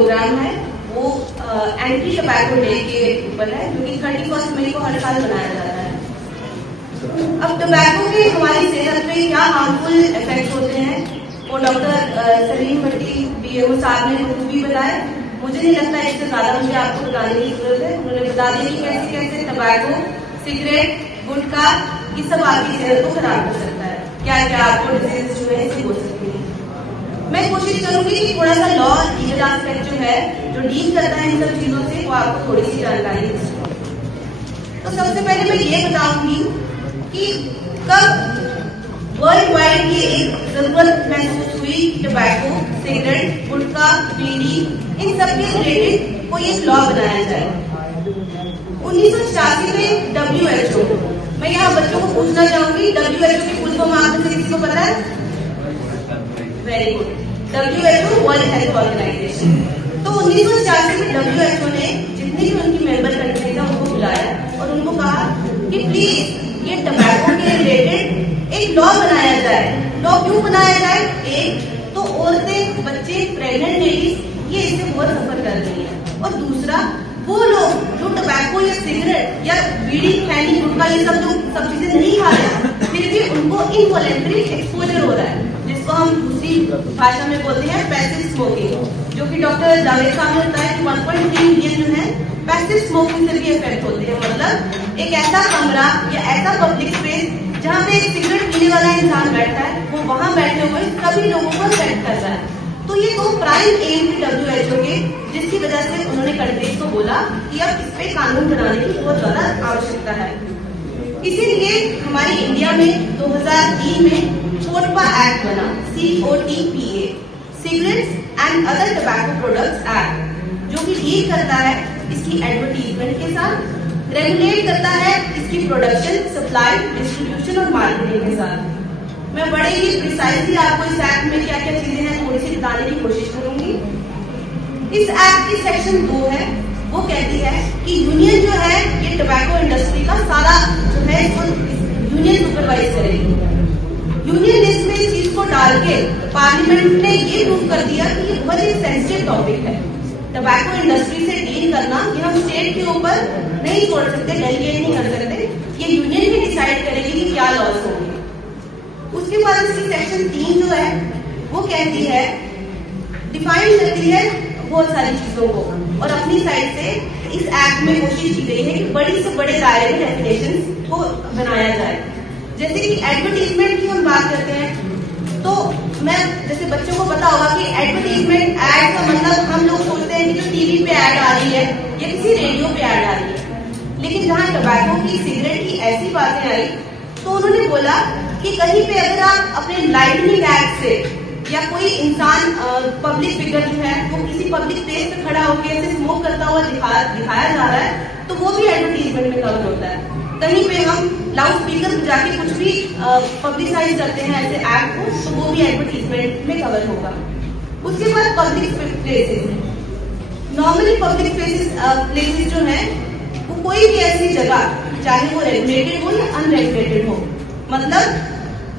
Programme है वो anti tobacco day के ऊपर है, जो कि 31 मई को हर साल मनाया जाता है। अब टबैको के हमारी सेहत पे क्या हार्मफुल इफेक्ट होते हैं वो डॉक्टर सलीम भट्टी BMO साहब ने भी बताया। मुझे नहीं लगता इससे ज्यादा मुझे आपको बताने की जरूरत है। उन्होंने बता दिया कि कैसे कैसे टबैको, सिगरेट, गुटखा ये सब आपकी सेहत को खराब कर सकता है, क्या क्या आपको डिजीज जो है इससे हो सकती है। मैं कोशिश करूंगी कि थोड़ा सा लॉ लीगल एस्पेक्ट जो है जो डील करता है इन सब चीजों से वो आपको थोड़ी सी जानकारी दे। तो सबसे पहले मैं ये बताऊंगी कि कब वर्ल्ड वाइड ये एक जरूरत महसूस हुई टबैको, सिगरेट, गुटखा, बीड़ी इन सब के रिलेटेड कोई एक लॉ बनाया जाए। 1986 में WHO, मैं यहाँ बच्चों को पूछना चाहूंगी WHO की फुल फॉर्म आप में से किसी को पता है? Very good, WHO world health organisation. तो 1986 में WHO ने जितनी भी उनकी मेंबर कंट्री था उनको बुलाया और उनको कहा कि प्लीज ये टबैको के रिलेटेड एक लॉ बनाया जाए। लॉ क्यों बनाया जाए? एक तो औरतें, बच्चे, प्रेग्नेंट लेडीज ये इससे बहुत सफर कर रही है, और दूसरा वो लोग जो टबैको या सिगरेट या बीड़ी, खैनी, गुटखा ये सब चीजें नहीं खा रहे फिर भी उनको इनवॉलेंटरी एक्सपोजर हो रहा है, जिसको हम दूसरी भाषा में बोलते हैं पैसिव स्मोकिंग, जो कि डॉक्टर जावेद साहब ने बताया कि 1.3 मिलियन जो है पैसिव स्मोकिंग से भी इफेक्ट होते हैं। मतलब एक ऐसा कमरा या ऐसा पब्लिक स्पेस जहाँ पे एक सिगरेट पीने वाला इंसान बैठा है, वो वहां बैठे हुए सभी लोगों को इफेक्ट कर रहा है। तो ये दो प्राइम एम थे WHO के, जिसकी वजह से उन्होंने कंट्रीज को बोला कि अब इस पे कानून बनाने की बहुत ज्यादा आवश्यकता है। इसीलिए हमारी इंडिया में 2003 में छोटपा एक्ट बना, COTPA, cigarettes and other tobacco products act, जो कि डील करता है इसकी एडवर्टीजमेंट के साथ, रेगुलेट करता है इसकी प्रोडक्शन, सप्लाई, डिस्ट्रीब्यूशन और मार्केटिंग के साथ। मैं बड़े ही प्रिसाइजली आपको इस एक्ट में क्या क्या चीजें हैं थोड़ी सी बताने की कोशिश करूंगी। इस एक्ट की सेक्शन 2 है, वो कहती है कि यूनियन जो है ये टबैको इंडस्ट्री का सारा जो है इसको यूनियन सुपरवाइज करेगी। यूनियन लिस्ट में इस चीज को डाल के पार्लियामेंट ने ये प्रूव कर दिया कि ये बहुत ही सेंसिटिव टॉपिक है। टबैको इंडस्ट्री से डील करना ये हम स्टेट के ऊपर नहीं छोड़ सकते, डेलीगेट नहीं कर सकते, ये यूनियन ही डिसाइड करेगी कि क्या लॉस होंगे। उसके बाद इसकी सेक्शन 3 जो है वो कहती है, डिफाइन करती है बहुत सारी चीजों को, और अपनी साइड से इस एक्ट में कोशिश की गई है कि बड़ी से बड़े दायरे में डेफिनेशन को बनाया जाए। जैसे कि एडवर्टीजमेंट की हम बात करते हैं तो मैं जैसे बच्चों को पता होगा कि एडवर्टीजमेंट एड का मतलब हम लोग सोचते हैं कि जो टीवी पे एड आ रही है या किसी रेडियो पे एड आ रही है, लेकिन जहाँ टबैको की, सिगरेट की ऐसी बातें आई तो उन्होंने बोला कि कहीं पे अगर आप अपने लाइटनिंग एड से या कोई इंसान पब्लिक फिगर जो है वो किसी पब्लिक प्लेस पे खड़ा होकर ऐसे स्मोक करता हुआ दिखाया जा रहा है तो वो भी एडवर्टीजमेंट में कवर होता है। कहीं पे हम लाउड स्पीकर पर जाके कुछ भी पब्लिसाइज करते हैं ऐसे एड को तो वो भी एडवर्टीजमेंट में कवर होगा। उसके बाद public places, normally public places जो है वो कोई भी ऐसी जगह, चाहे वो रेगुलेटेड हो या अनरेगुलेटेड हो, मतलब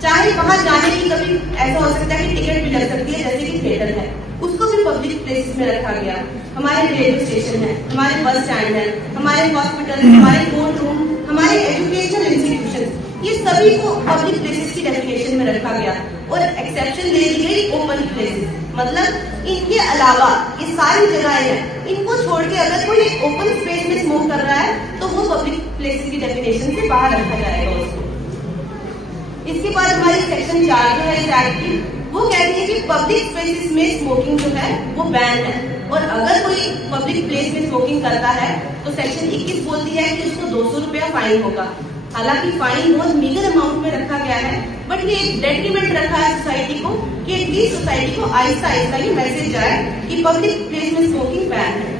चाहे वहां जाने की कभी ऐसा हो सकता है कि टिकट भी लग सकती है, जैसे कि थिएटर है, उसको भी पब्लिक प्लेसेस में रखा गया। हमारे रेलवे स्टेशन है, हमारे बस स्टैंड है, हमारे हॉस्पिटल, हमारे कोर्ट रूम, हमारे एजुकेशनल इंस्टीट्यूशन, ये सभी को पब्लिक प्लेसेस की डेफिनेशन में रखा गया और एक्सेप्शन दे दी गई ओपन प्लेसेस। मतलब इनके अलावा ये सारी जगहें हैं, इनको छोड़ के अगर कोई एक ओपन स्पेस में स्मोक कर रहा है तो वो पब्लिक प्लेसेस की डेफिनेशन से बाहर रखा जाएगा उसको। इसके बाद हमारी सेक्शन 4 जो है इस एक्ट की, वो कहती है कि पब्लिक स्पेसेस में स्मोकिंग जो है वो बैन है, और अगर कोई पब्लिक प्लेस में स्मोकिंग करता है तो सेक्शन 21 बोलती है कि उसको 200 रुपया फाइन होगा। हालांकि फाइन बहुत मीगर अमाउंट में रखा गया है, बट ये एक डेट्रीमेंट रखा है सोसाइटी को कि एटलीस्ट सोसाइटी को आहिस्ता आहिस्ता ये मैसेज जाए कि पब्लिक प्लेस में स्मोकिंग बैन है।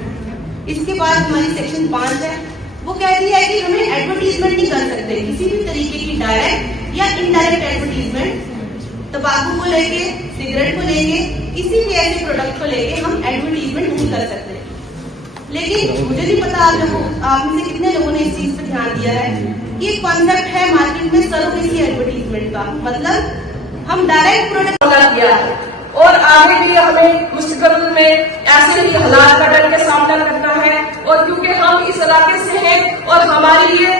इसके बाद हमारी सेक्शन 5 है, वो कहती है कि हमें एडवर्टीजमेंट नहीं कर सकते, किसी भी तरीके की डायरेक्ट या इनडायरेक्ट एडवर्टीजमेट तंबाकू को लेके, सिगरेट को लेके, किसी भी ऐसे प्रोडक्ट को लेके हम एडवर्टीजमेंट नहीं कर सकते। लेकिन मुझे नहीं पता आप में से कितने लोगों ने इस चीज पर ध्यान दिया है कि एक कॉन्सेप्ट है मार्केट में सरोगेसी एडवर्टीजमेंट का, मतलब हम डायरेक्ट प्रोडक्ट किया और आगे भी हमें मुस्तकबिल में ऐसे ही हालात का डर के सामना करना है। और क्योंकि हम इस इलाके से हैं और हमारी ये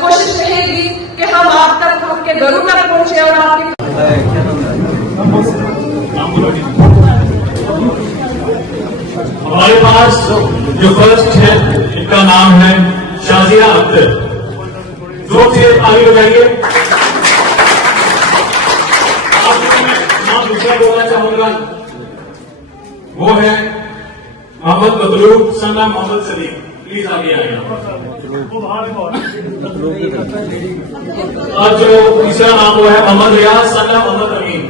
कोशिश रहेगी कि हम आप तक, आपके घरों तक पहुंचे और आपके हमारे पास जो फर्स्ट है इनका नाम है शाजिया अख्तर। जोर से आगे लगाइए। आपको मैं नाम दूसरा बोलना चाहूंगा, वो है मोहम्मद मतलूब सन्ना मोहम्मद सलीम। प्लीज आगे आइए। और जो तीसरा नाम वो है मोहम्मद रियाज सन्ना मोहम्मद अमीन।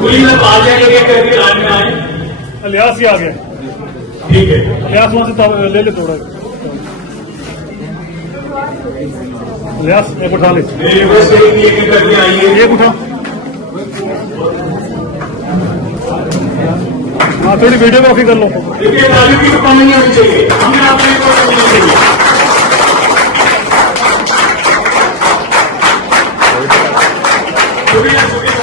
पुलिस अब आ जाएंगे करके लाइन में आए। अलियास ही आ गया। ठीक है, अलियास वहां से ले ले थोड़ा। अलियास एक उठा ले, मेरी रिक्वेस्ट है कि एक करके आइए। एक उठा। हाँ थोड़ी वीडियो कॉपी कर लो। देखिए तालियों की दुकान नहीं होनी चाहिए, हमें आपने को नहीं चाहिए। शुक्रिया शुक्रिया।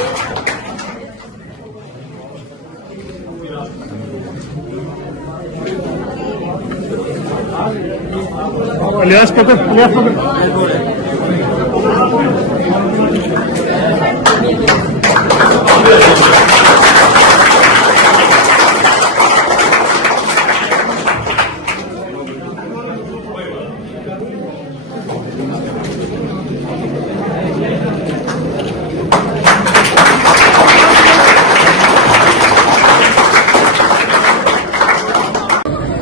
अलियास पकड़, अलियास पकड़।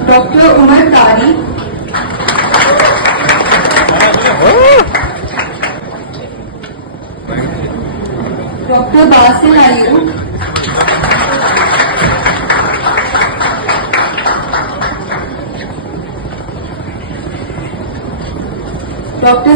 डॉक्टर उमर कारी, डॉक्टर बासिल अयूब, डॉक्टर